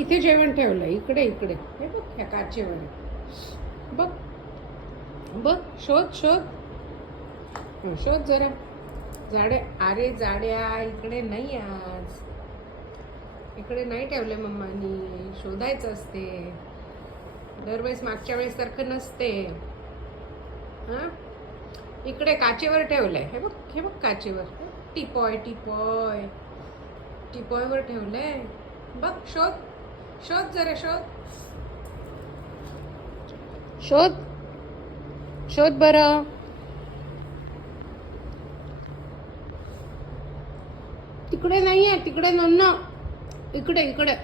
इथे जेवण ठेवलं, इकडे इकडे. हे बघ ह्या काचेवर. बघ बघ, शोध शोध. शोध जरा. जाड्या, अरे जाड्या इकडे नाही, आज इकडे नाही ठेवले मम्मानी. शोधायचं असते दरवेळेस, मागच्या वेळेस सारखं नसते. हा, इकडे काचेवर ठेवलंय. हे बघ, हे बघ काचेवर. टिपॉय टिपॉय टिपॉयवर ठेवलंय. बघ, शोध शोध जरा, शोध शोध शोध बरं. तिकडे नाहीये, तिकडे नन्ना. इकडे इकडे,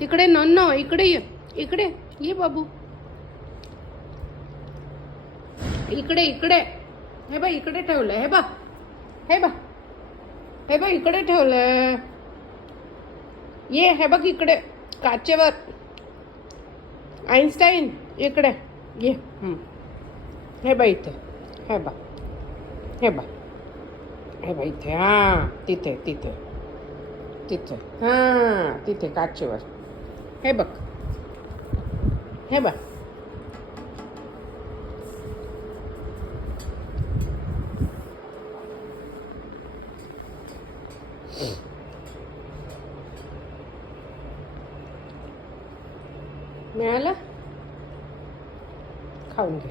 तिकडे नन्ना. इकडे ये, इकडे ये बाबू. इकडे इकडे. हे बघ इकडे ठेवलंय. हे बघ, हे बघ, हे बघ इकडे ठेवलंय. ये, हे बघ इकडे काचेवर. आईन्स्टाईन इकडे ये. हे बघ इथे. हे बघ, हे बघ, हे बघ इथे. हां, तिथे तिथे तिथे. हां, तिथे काचेवर. हे बघ, हे बघ. मिळालं, खाऊन घे.